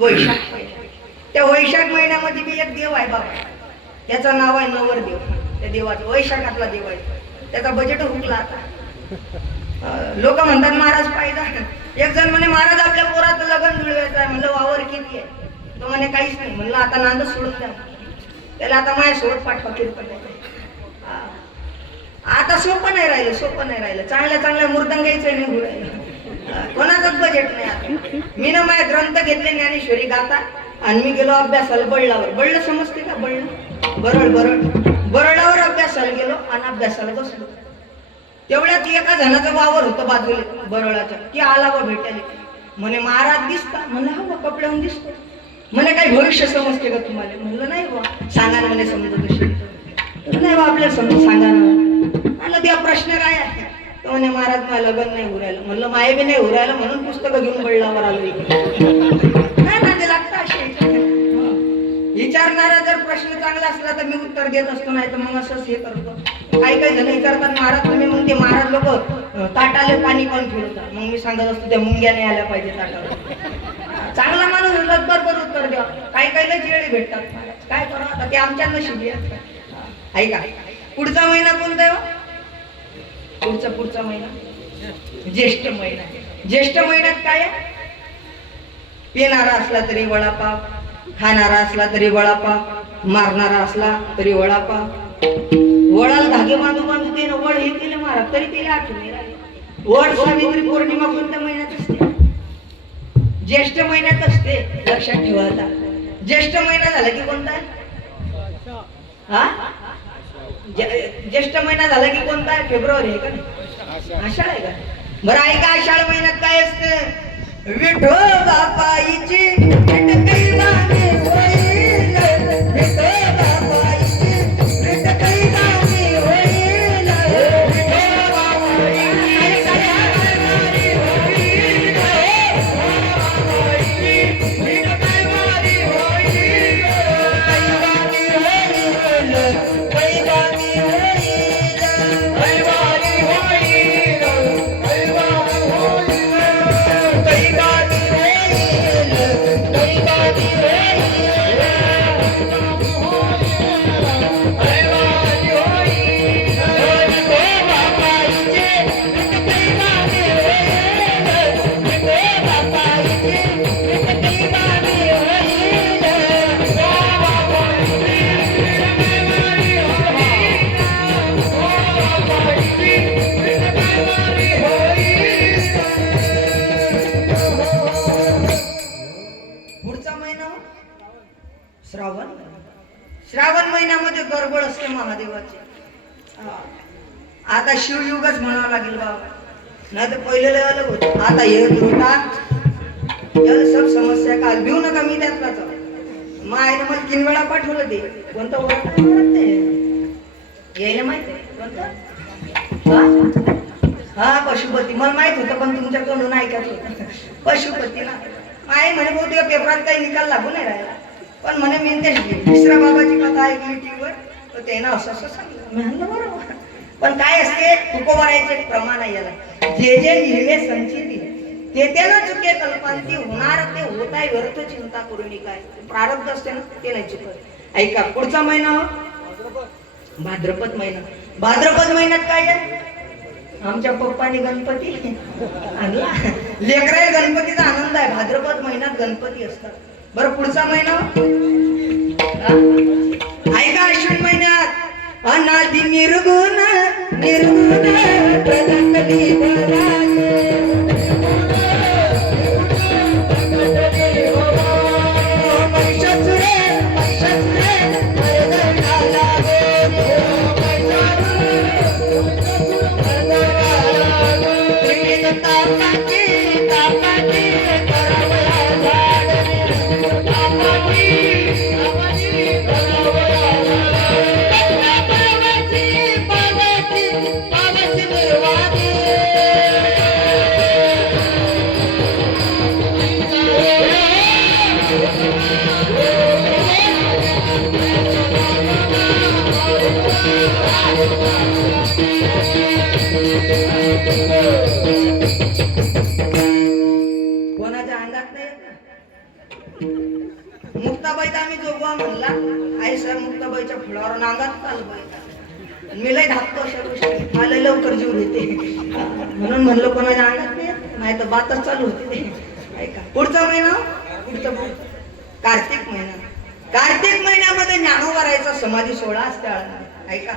वैशाख महिना. त्या वैशाख महिन्यामध्ये बी एक देव आहे बाबा, त्याचं नाव आहे नवरदेव. त्या देवाचं वैशाखातला देव आहे, त्याचा बजेट हुकला आता. लोक म्हणतात महाराज फायदा. एक जण म्हणे महाराज आपल्या पोराचं लग्न जुळवायचं आहे. म्हणलं वावर किती आहे? तो म्हणे काहीच नाही. म्हणलं आता नांद सोडून द्या, त्याला आता माझ्या सोबत पाठवा किरपट. आता सोपं नाही राहिलं, सोपं नाही राहिलं. चांगल्या चांगल्या मूर्तंगायचं नाही राहिलं, कोणाचंच बजेट नाही. आता मी ना माझे ग्रंथ घेतले ज्ञानेश्वरी गाथा आणि मी गेलो अभ्यासाला बळलावर. बळलं समजते का? बळलं बरडावर अभ्यासाला गेलो आणि अभ्यासाला बसलो. तेवढ्यात एका जणाचं वावर होतं बाजूला बरळाच्या, की आला व भेटायला. म्हणे महाराज दिसता? म्हणलं हा बा, कपड्याहून दिसतो. म्हणे काही भविष्य समजते का तुम्हाला? म्हणलं नाही बा. सांगा ना म्हणे समजत असेल. नाही बा आपल्याला समज सांगा ना. म्हणलं त्या प्रश्न काय आहे? तर म्हणे महाराज मला लग्न नाही उरायलं. म्हणलं माये बी नाही उरायलं म्हणून पुस्तकं घेऊन बळलावर आलो. नाही ना ते लागतं असे. विचारणारा जर प्रश्न चांगला असला तर मी उत्तर देत असतो, नाही तर मग असंच हे करतो. काही काही जण विचारतात महाराज तुम्ही, मग ते महाराज लोक ताटाले पाणी पण फिरवतात. मग मी सांगत असतो त्या मुंग्या नाही आल्या पाहिजे ताटावर. चांगला माणूस होतात बरोबर उत्तर द्या. काही काहीला चिरडे भेटतात. काय करा आता, ते आमच्या नशिबी आहे का. पुढचा महिना कोणता आहे? पुढचा महिना ज्येष्ठ महिना. ज्येष्ठ महिन्यात काय आहे? पिणारा असला तरी वडापाव, खाणारा असला तरी वडापाव, मारणारा असला तरी वडापाव. वडाला धागे बांधू बांधू ते वड हे केले महाराज, तरी तिला आठवण नाही राहिली. वड सावित्री पौर्णिमा कोणत्या महिन्यात असते? ज्येष्ठ महिन्यात असते. लक्षात ठेवा. आता ज्येष्ठ महिना झाला की कोणता आहे? ज्येष्ठ महिना झाला की कोणता आहे? फेब्रुवारी आहे का? आषाढ आहे का? बरं ऐका, आषाढ महिन्यात काय असतं? विठोबा पायीची विठकई गाणी होईल, विठोबा पायीची विठकई गाणी होईल, विठोबा पायीची विठकई होईल, विठकई गाणी होईल, कई गाणी होईल, कई गाणी होईल, कई गाणी होईल, कई गाणी श्रावण महिन्यामध्ये गडबड असते महादेवाची. आता शिवयुगच म्हणावं लागेल बाबा, नाही तर पहिले लय अलग होत. आता हे दुर्गा सब समस्या काल भिऊ नका. मी त्यातलाच मायने मला 3 वेळा पाठवलं. ते कोणतं ओळख यायला माहित आहे कोणतं? हा पशुपती. मला माहित होतं पण तुमच्याकडून ऐकत होतं. पशुपती ना माय म्हणे बहुतेक पेपरात काही निकाल लागू नाही राहिला, पण म्हणे मी ते मिश्रा बाबाची कथा ऐकली टीव्हीवर, तर त्यानं असं सांगितलं. मी म्हणलं बरोबर. पण काय असते, तुकोबारायचं एक प्रमाण आहे याला. जे जे लिहिले संचिती ते त्याला चुके कल्पांती होणार, ते होत आहे व्यर्थ चिंता करून. काय प्रारब्ध असते ना ते नाही चुकत. ऐका, पुढचा महिना भाद्रपद महिना. भाद्रपद महिन्यात काय आहे? आमच्या पप्पानी गणपती आणला. लेकराय गणपतीचा आनंद आहे. भाद्रपद महिन्यात गणपती असतात. बरं पुढचा महिना ऐका, अश्विन महिन्यात अनादि निर्गुण निर्गुण प्रगटली महाराज नांगात चालू पाहिजे. मी लय धाकतो अशा गोष्टी, मला लवकर जीव घेते म्हणून म्हणलं कोणाच्या अंगात नाही तर बातच चालू होते. ऐका पुढचा महिना, पुढचा कार्तिक महिना. कार्तिक महिन्यामध्ये ज्ञानोबारायचा समाधी सोहळा असते आळंदीत. ऐका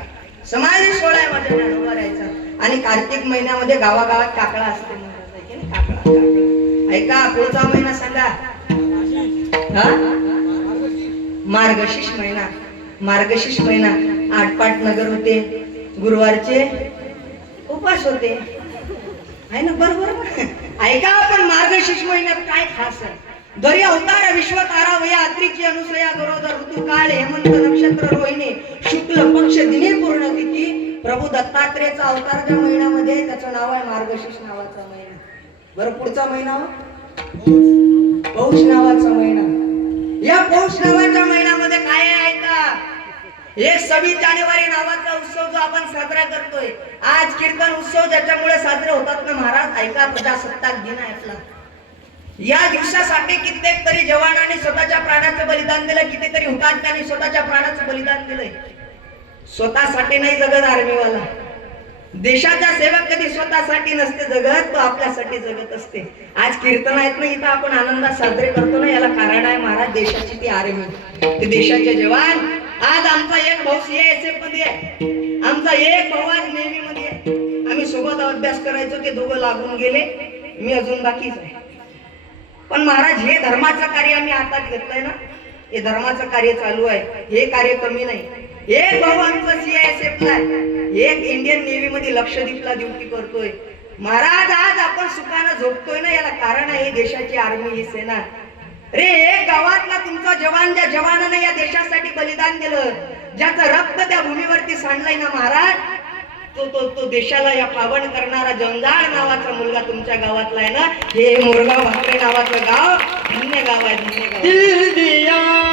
समाधी सोहळा आहे माझ्या ज्ञानोबारायचा. आणि कार्तिक महिन्यामध्ये गावागावात काकडा असते महाराज, आहे की नाही? काकडा. ऐका पुढचा महिना सांगा. हा मार्गशीर्ष महिना. मार्गशीर्ष महिना आटपाट नगर होते, गुरुवारचे उपास होते, आहे ना? बरोबर. ऐका पण मार्गशीर्ष महिन्यात काय खास आहे? दर्या अवतार विश्वतारा वया अत्रीची अनुसया गरोदर ऋतू काळ हेमंत नक्षत्र रोहिणी शुक्ल पक्ष दिने पूर्ण तिथी प्रभू दत्तात्रेयचा अवतार ज्या महिन्यामध्ये त्याचं नाव आहे मार्गशीर्ष नावाचा महिना. बरं पुढचा महिना पौष नावाचा महिना. या पौष नावाच्या महिन्यामध्ये काय आहे का? हे 26 जानेवारी नावाचा उत्सव जो आपण साजरा करतोय, आज कीर्तन उत्सव ज्याच्यामुळे साजरे होतात ना महाराज. ऐका प्रजासत्ताक दिन आहे आपला. या दिवसासाठी कित्येक तरी जवानांनी स्वतःच्या प्राणाचं बलिदान दिलं, कितीतरी हुतात्म्यांनी स्वतःच्या प्राणाचं बलिदान दिलंय. स्वतःसाठी नाही जगत आर्मीवाला. देशाचा सेवक कधी स्वतःसाठी नसते जगत, तो आपल्यासाठी जगत असते. आज कीर्तन आहेत ना इथं आपण आनंदात साजरे करतो ना, याला कारण आहे महाराज देशाची ती आर्मी, ते देशाचे जवान. आज आमचा एक भाऊ CISF मध्ये आहे, आमचा एक भाऊ आज नेव्ही मध्ये आहे. आम्ही सोबत अभ्यास करायचो, ते दोघं लागून गेले, मी अजून बाकीच आहे. पण महाराज हे धर्माचं कार्य आम्ही हातात घेतलंय ना, हे धर्माचं कार्य चालू आहे, हे कार्य कमी नाही. एक भाऊ आमचा CISF ला आहे, एक इंडियन नेव्ही मध्ये लक्षद्वीपला ड्युटी करतोय. महाराज आज आपण सुखानं झोपतोय ना, याला कारण आहे देशाची आर्मी, ही सेना. रे एक गावातला तुमचा जवान, ज्या जवानाने या देशासाठी बलिदान दिलं, ज्याचं रक्त त्या भूमीवरती सांडलंय ना महाराज, तो देशाला या पावन करणारा जंजाळ नावाचा मुलगा तुमच्या गावातला आहे ना. हे मोरगाव भाकरे नावाचं गाव धन्य गाव आहे, धन्य गाव.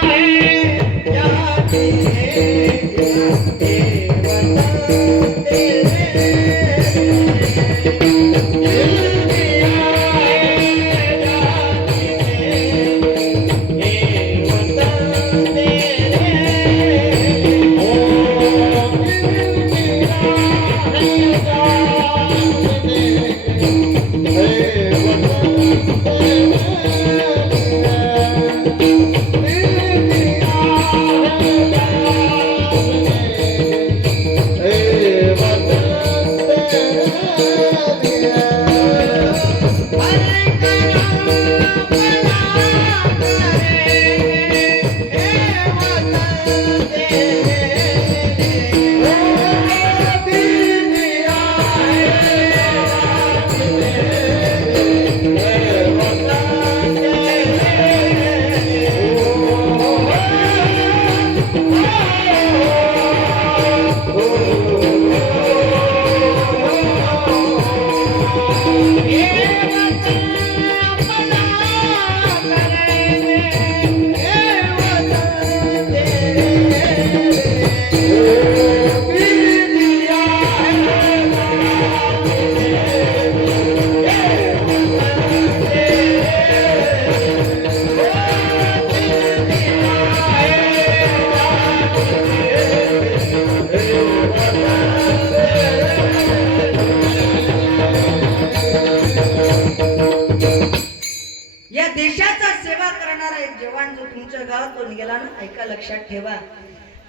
गावातून गेला ना, ऐका लक्षात ठेवा.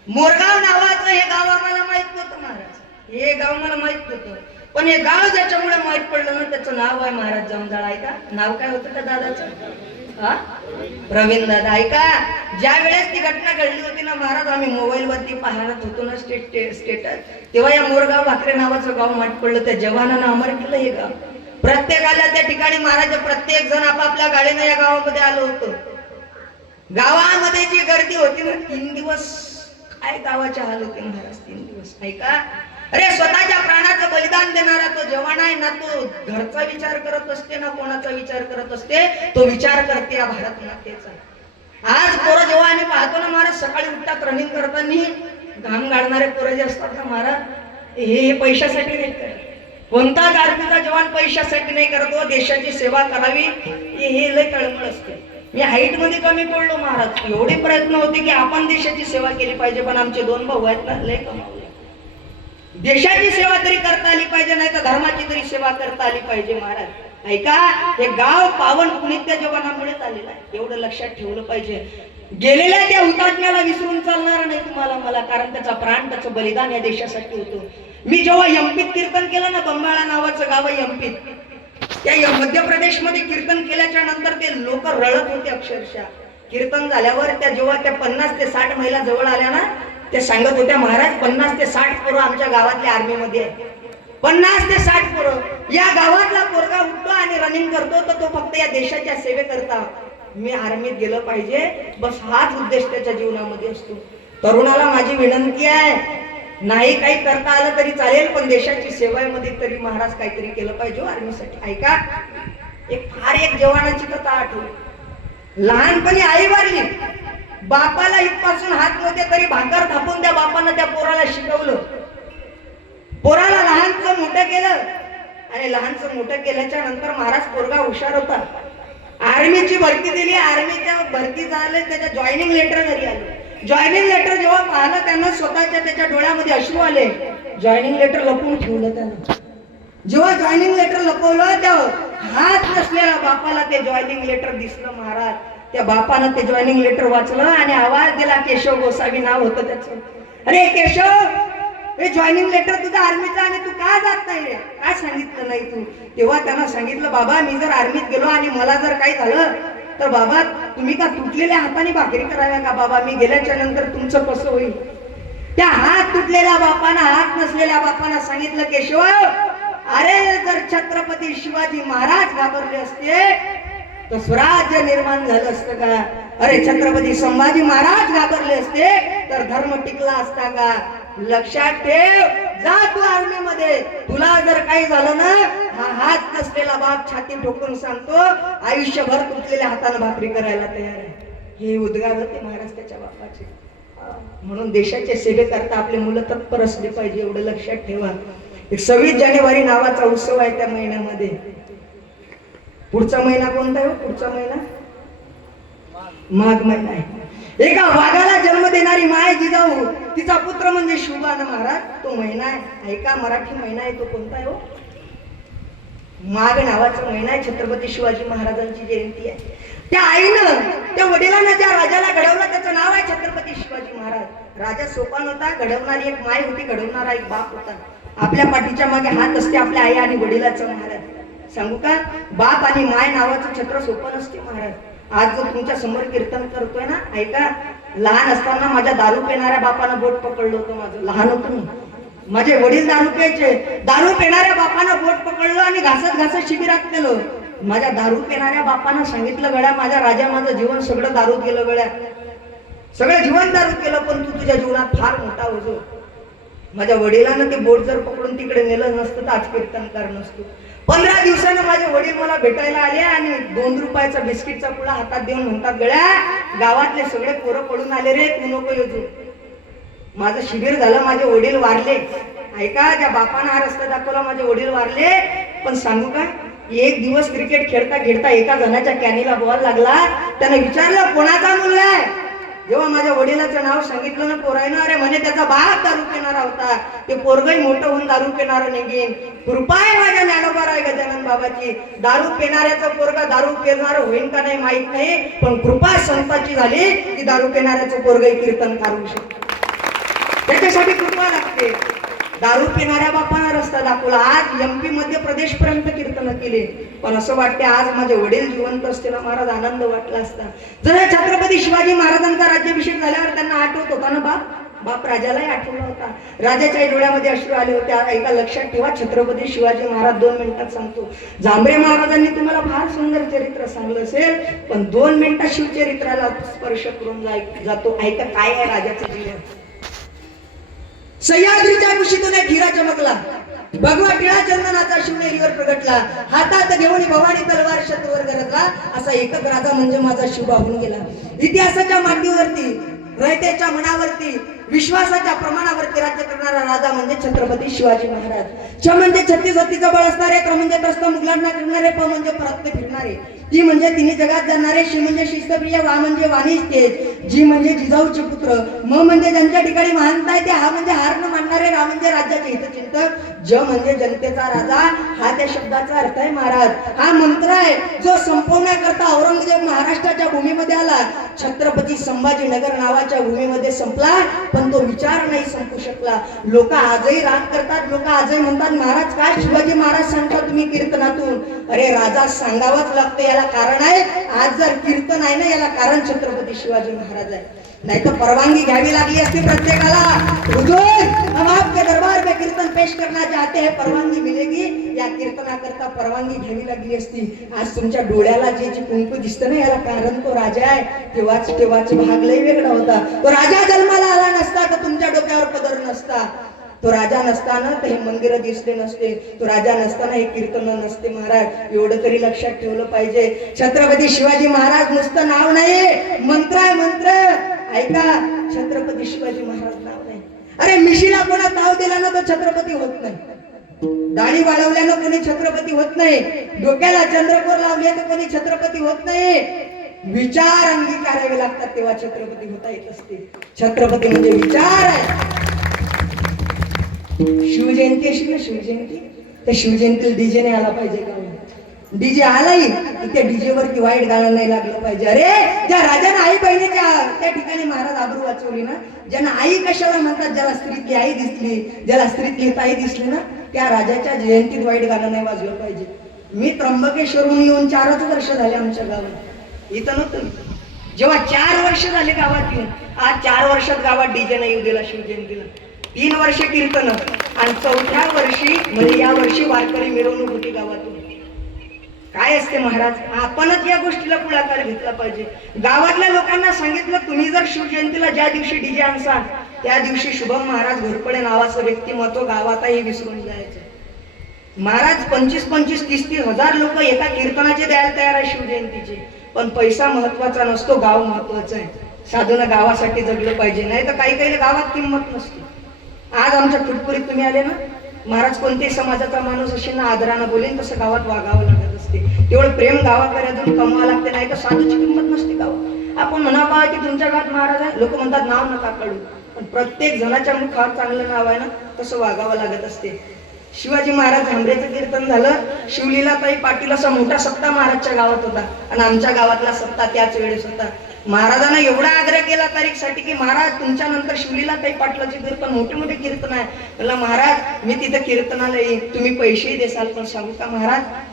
मोरगाव नावाचं हे गाव आम्हाला माहित नव्हतं महाराज, हे गाव मला माहित नव्हतं. पण हे गाव ज्याच्यामुळे माहित पडलं ना, त्याचं नाव आहे महाराज जमदाळ. ऐका नाव काय होतं त्या दादाचं? प्रवीण दादा. ऐका ज्या वेळेस ती घटना घडली होती ना महाराज, आम्ही मोबाईल वरती पाहत होतो ना स्टेटस, तेव्हा या मोरगाव भाकरे नावाचं गाव माहित पडलं. त्या जवानानं अमर केलं हे गाव. प्रत्येकाला त्या ठिकाणी महाराज प्रत्येक जण आपापल्या गाडीने या गावामध्ये आलो होतो. गावामध्ये जी गर्दी होती ना, 3 दिवस काय गावाच्या हाल होते महाराज, 3 दिवस. ऐका अरे स्वतःच्या प्राणाचं बलिदान देणारा तो जवान आहे ना, तो घरचा विचार करत असते ना कोणाचा विचार करत असते, तो विचार करते या भारत मातेचा. आज पोरं जेव्हा आम्ही पाहतो ना महाराज, सकाळी उठतात रनिंग करताना घाम गाळणारे पोरं जे असतात ना महाराज, हे पैशासाठी नाही करत. कोणताच आर्मीचा जवान पैशासाठी नाही करत, देशाची सेवा करावी हे लय तळमळ असते. मी हाईट मध्ये कमी पडलो महाराज. एवढे प्रयत्न होते की आपण देशाची सेवा केली पाहिजे, पण आमचे 2 भाऊ आहेत ना, लय कमावले. देशाची सेवा तरी करता आली पाहिजे, नाही तर धर्माची तरी सेवा करता आली पाहिजे महाराज. ऐका, हे गाव पावन पुण्य जवानामुळेच आलेलं आहे, एवढं लक्षात ठेवलं पाहिजे. गेलेल्या त्या हुतात्म्याला विसरून चालणार नाही तुम्हाला मला, कारण त्याचा प्राण, त्याचं बलिदान या देशासाठी होतं. मी जेव्हा एमपीत कीर्तन केलं ना, बंबाळा नावाचं गाव आहे एमपीत, त्या मध्य प्रदेश मध्ये कीर्तन केल्याच्या नंतर ते लोक रडत होते अक्षरशः. कीर्तन झाल्यावर त्या जेव्हा त्या 50 ते 60 महिला जवळ आल्या ना, ते सांगत होत्या, महाराज 50 ते 60 पोरं आमच्या गावातल्या आर्मी मध्ये आहे. 50 ते 60 पोरं. या गावातला पोरगा उठतो आणि रनिंग करतो तर तो फक्त या देशाच्या सेवेकरता मी आर्मीत गेलं पाहिजे, बस हाच उद्देश त्याच्या जीवनामध्ये असतो. तरुणाला माझी विनंती आहे, नाही काही करता आलं तरी चालेल, पण देशाची सेवेमध्ये तरी महाराज काहीतरी केलं पाहिजे आर्मीसाठी. ऐका, एक जवानाची कथा आठवली. लहानपणी आई वारली, बापाला इथपासून हात नव्हते तरी भाकर थापून त्या बापानं त्या पोराला शिकवलं. पोराला लहानचं मोठं केलं आणि लहानचं मोठं केल्याच्या नंतर महाराज पोरगा हुशार होता. आर्मीची भरती दिली, आर्मीच्या भरती झाले, त्याच्या जॉईनिंग लेटर घरी आलं. जॉईनिंग लेटर जेव्हा पाहिलं त्यानं स्वतःच्या त्याच्या डोळ्यामध्ये अश्रू आले. जॉईनिंग लेटर लपवून ठेवलं त्यानं. जेव्हा जॉईनिंग लेटर लपवलं तेव्हा हात नसलेल्या बापाला ते जॉईनिंग लेटर दिसलं महाराज. त्या बापानं ते जॉईनिंग लेटर वाचलं आणि आवाज दिला. केशव गोसावी नाव होतं त्याचं. अरे केशव, हे जॉईनिंग लेटर तुझं आर्मीचं आणि तू का जात नाही रे, काय सांगितलं नाही तू? तेव्हा त्यांना सांगितलं, बाबा मी जर आर्मीत गेलो आणि मला जर काही झालं तर बाबा तुम्ही का तुटलेल्या हाताने भाकरी कराव्या का? बाबा मी गेल्याच्या नंतर तुमचं कसं होईल? त्या हात तुटलेल्या बापानं, हात नसलेल्या बापानं सांगितलं, केशव अरे जर छत्रपती शिवाजी महाराज घाबरले असते तर स्वराज्य निर्माण झालं असतं का? अरे छत्रपती संभाजी महाराज घाबरले असते तर धर्म टिकला असता का? लक्षात ठेव, जा तू आर्मी मध्ये, तुला जर काही झालं ना, हा हात नसलेला बाप छाती ठोकून सांगतो आयुष्यभर तुटलेल्या हाताने भाकरी करायला तयार आहे. हे उद्गार होते महाराज त्याच्या बापाचे. म्हणून देशाच्या सेवेकरता आपले मुलं तत्पर असले पाहिजे, एवढं लक्षात ठेवा. 26 जानेवारी नावाचा उत्सव आहे त्या महिन्यामध्ये. पुढचा महिना कोणता आहे? पुढचा महिना माघ महिना आहे. एका वाघाला जन्म देणारी माय जिजाऊ, तिचा पुत्र म्हणजे शिवबान महाराज, तो महिना आहे. ऐका, मराठी महिना आहे तो कोणता आहे? माघ नावाचा महिना आहे. छत्रपती शिवाजी महाराजांची जयंती आहे. त्या आईनं, त्या वडिलांना ज्या राजाला घडवलं त्याचं नाव आहे छत्रपती शिवाजी महाराज. राजा सोपान होता, घडवणारी एक माय होती, घडवणारा एक बाप होता. आपल्या पाठीच्या मागे हात असते आपल्या आई आणि वडिलाचं महाराज. सांगू का, बाप आणि माय नावाचं छत्र सोपान असते महाराज. आज जो तुमच्या समोर कीर्तन करतोय ना, ऐका, लहान असताना माझ्या दारू पिणाऱ्या बापानं बोट पकडलं होतं. माझं लहान होतं मी, माझे वडील दारू प्यायचे. दारू पिणाऱ्या बापानं बोट पकडलं आणि घासत घासत शिबिरात नेलं. माझ्या दारू पिणाऱ्या बापानं सांगितलं, गड्या माझ्या राजा, माझं जीवन सगळं दारूत गेलं, गड्या सगळं जीवन दारूत केलं, पण तू तुझ्या जीवनात फार मोठा होतो. माझ्या वडिलांना ते बोट जर पकडून तिकडे नेलं नसतं तर आज कीर्तनकार नसतो. 15 दिवसानं माझे वडील मला भेटायला आले आणि 2 रुपयाचा बिस्किटचा पुडा हातात देऊन म्हणतात, गड्या गावातले सगळे पोरं पडून आले रे, तू नको येऊ. माझं शिबिर झालं, माझे वडील वारले. ऐका, ज्या बापानं हा रस्ता दाखवला माझे वडील वारले. पण सांगू का, एक दिवस क्रिकेट खेळता खेळता एका जणाच्या कॅनीला बॉल लागला. त्याने विचारलं कोणाचा मुलगा आहे? जेव्हा माझ्या वडिलाचं नाव सांगितलं ना पोरायनं, अरे म्हणे त्याचा बाप दारू पिणारा होता, ते पोरगही मोठं होऊन दारू पिणारं निघेन. कृपा आहे माझ्या ज्ञानोबाराय गजानन बाबाची. दारू पिणाऱ्याचं पोरगा दारू पिणारं होईन का नाही माहित नाही, पण कृपा संताची झाली की दारू पिणाऱ्याचं पोरगही कीर्तन करू शकतो. त्याच्यासाठी कृपा लागते. दारू पिणाऱ्या बापानं रस्ता दाखवला. आज एमपी मध्य प्रदेश पर्यंत कीर्तन केले. पण असं वाटते आज माझे वडील जिवंत असते ना महाराज, आनंद वाटला असता. जर छत्रपती शिवाजी महाराजांचा राज्याभिषेक झाल्यावर त्यांना आठवत होता ना बाप राजालाही आठवला होता. राजाच्या डोळ्यामध्ये अश्रू आले होते. ऐका, लक्षात ठेवा, छत्रपती शिवाजी महाराज 2 मिनिटात सांगतो. जांभरे महाराजांनी तुम्हाला फार सुंदर चरित्र सांगलं असेल, पण 2 मिनिटात शिवचरित्राला स्पर्श करून जातो. ऐका, काय आहे राजाचं जीवन. सह्याद्रीच्या कुशीतून एक हिरा चमकला, भगवा टिळा चंदनाचा शिवनेरीवर प्रगटला, हातात घेऊन भवानी तलवार शत्रूवर गरजला, असा एकच राजा म्हणजे माझा शिव वाहून गेला. इतिहासाच्या मांडीवरती, रयतेच्या मनावरती विश्वासाच्या प्रमाणावरती राज्य करणारा राजा म्हणजे छत्रपती शिवाजी महाराज। छ म्हणजे 36 हत्तीचं बळ असणारे, त्र म्हणजे त्रस्त मुघलांना करणारे, प म्हणजे परत फिरणारे, ती म्हणजे तिन्ही जगात जाणारे, शी म्हणजे शिस्तप्रिय, वा म्हणजे वाणीच तेज, जी म्हणजे जिजाऊचे पुत्र, म म्हणजे ज्यांच्या ठिकाणी महानता आहे ते, हा म्हणजे हार न मानणारे, रा म्हणजे राज्याचे हितचिंतक, ज म्हणजे जनतेचा राजा, हा त्या शब्दाचा अर्थ आहे महाराज। हा मंत्र आहे जो संपवण्याकरता औरंगजेब महाराष्ट्राच्या भूमीमध्ये आला, छत्रपती संभाजीनगर नावाच्या भूमीमध्ये संपला, पण तो विचार नाही संपू शकला। लोक आजही राग करतात, लोक आजही म्हणतात महाराज काय शिवाजी महाराज सांगता तुम्ही कीर्तनातून, अरे राजा सांगावंच लागतं, याला कारण आहे। आज जर कीर्तन आहे ना, याला कारण छत्रपती शिवाजी महाराज आहे, नाही तर परवानगी घ्यावी लागली असती प्रत्येकाला। हुजूर हम आपके दरबार में कीर्तन पेश करना चाहते हैं, परवानगी मिलेगी, या कीर्तनाकरता परवानगी घ्यावी लागली असती। आज तुमच्या डोळ्याला जे कुंकू दिसतं ना, याला कारण तो राजा आहे। तेव्हाच भाग लय वेगळा होता। तो राजा जन्माला आला नसता तर तुमच्या डोक्यावर पदर नसता, तो राजा नसताना तर हे मंदिर दिसले नसते, तो राजा नसताना हे कीर्तन नसते महाराज। एवढं तरी लक्षात ठेवलं पाहिजे। छत्रपती शिवाजी महाराज नुसतं नाव नाही, मंत्र आहे मंत्र। ऐका, छत्रपती शिवाजी महाराज नाव नाही। अरे मिशीला कोणा ताव दिला ना तो छत्रपती होत नाही, दाढी वाढवल्यानं कोणी छत्रपती होत नाही, डोक्याला चंद्रकोर लावले तर कोणी छत्रपती होत नाही। विचार अंगीकारावे लागतात तेव्हा छत्रपती होता येत असते। छत्रपती म्हणजे विचार आहे। शिवजयंती अशी ना, शिवजयंती, त्या शिवजयंतीला डीजे नाही आला पाहिजे का? डीजे आलाही त्या डीजे वरती वाईट गाणं नाही लागलं पाहिजे। अरे ज्या राजाने आई बहिणीच्या त्या ठिकाणी महाराज आबरू वाचवली ना, ज्यांना आई कशाला म्हणतात, ज्याला स्त्रीतली आई दिसली, ज्याला स्त्रीतली ताई दिसली ना, त्या राजाच्या जयंतीत वाईट गाणं नाही वाजलं पाहिजे। मी त्र्यंबकेश्वरहून येऊन 4 वर्ष झाले आमच्या गावात, इथं नव्हतं। जेव्हा 4 वर्ष झाले गावात येऊन, आज 4 वर्षात गावात डीजे नाही येऊ दिला शिवजयंतीला। 3 वर्ष कीर्तन आणि 4थ्या वर्षी म्हणजे या वर्षी वारकरी मिरवणूक होती गावातून। काय असते महाराज, आपणच या गोष्टीला पुढाकार घेतला पाहिजे। गावातल्या लोकांना सांगितलं, तुम्ही जर शिवजयंतीला ज्या दिवशी डीजे आणसाल त्या दिवशी शुभम महाराज घोरपडे नावाचं व्यक्तिमत्व गावातही विसरून जायचं। महाराज 25-25, 30-30 हजार लोक एका कीर्तनाचे द्यायला तयार आहे शिवजयंतीचे, पण पैसा महत्वाचा नसतो, गाव महत्वाचा आहे। साधून गावासाठी जगलं पाहिजे, नाही तर काही काही गावात किंमत नसते। आज आमच्या फुटपुरीत तुम्ही आले ना महाराज, कोणत्याही समाजाचा माणूस असेल ना आदरानं बोलेन तसं गावात वागावं लागत असते। तेवढं प्रेम गावाकडे अजून कमवा लागते, नाही तर साधूची किंमत नसते गावात। आपण म्हणावं की तुमच्या गावात महाराज आहे, लोक म्हणतात नाव नका काढू, पण प्रत्येक जणाच्या मुखात चांगलं नाव आहे ना, तसं वागावं लागत असते। शिवाजी महाराज झांबरेचं कीर्तन झालं, शिवलीलाताई पाटील असा मोठा सत्ता महाराजच्या गावात होता आणि आमच्या गावातला सत्ता त्याच वेळेस होता। महाराजांना एवढा आग्रह केला तारीखसाठी की महाराज तुमच्या नंतर शिवलीलाताई पाटलाचे कीर्तन मोठे कीर्तन आहे। म्हणलं महाराज मी तिथं कीर्तनाला येईन, तुम्ही पैसेही देसाल, पण सांगू का महाराज